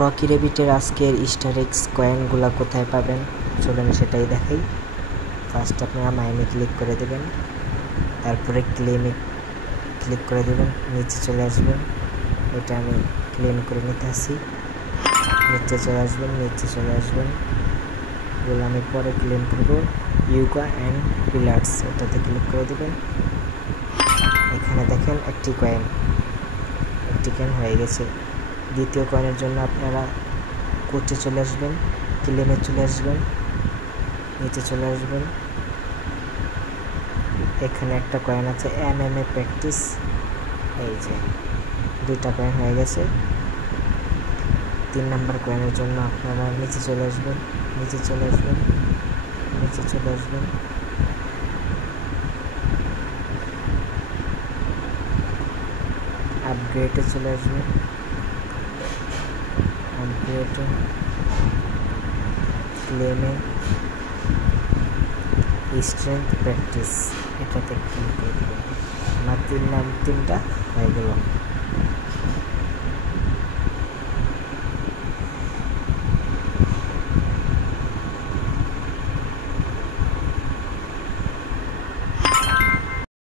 Rocky রেবিটের আজকের star x কয়েনগুলো কোথায় পাবেন চলুন সেটাই দেখাই। ফার্স্ট আপনারা মাইনে ক্লিক করে দেবেন, তারপরে ক্লেমে ক্লিক করে দেবেন, নিচে চলে আসবেন। এটা আমি ক্লেম করে নিতে আসি। নিচে চলে আসবেন, এগুলো আমি পরে ক্লেম করবো। ইউগা অ্যান্ড পিলার্স এটাতে ক্লিক করে দেবেন। এখানে দেখেন একটি কয়েন হয়ে গেছে। দ্বিতীয় কয়েনের জন্য আপনারা কোচে চলে আসবেন, ক্লেমে চলে আসবেন, নিচে চলে আসবেন। এখানে একটা কয়েন আছে MMA প্র্যাকটিস, এই যে 2টা কয়েন হয়ে গেছে। 3 নাম্বার কয়েনের জন্য আপনারা নিচে চলে আসবেন, আপগ্রেডে চলে আসবেন, ক্লেমে স্ট্রেংথ প্র্যাকটিস এটাতে ক্লিক করে দেবেন। আমার 3টা হয়ে গেল।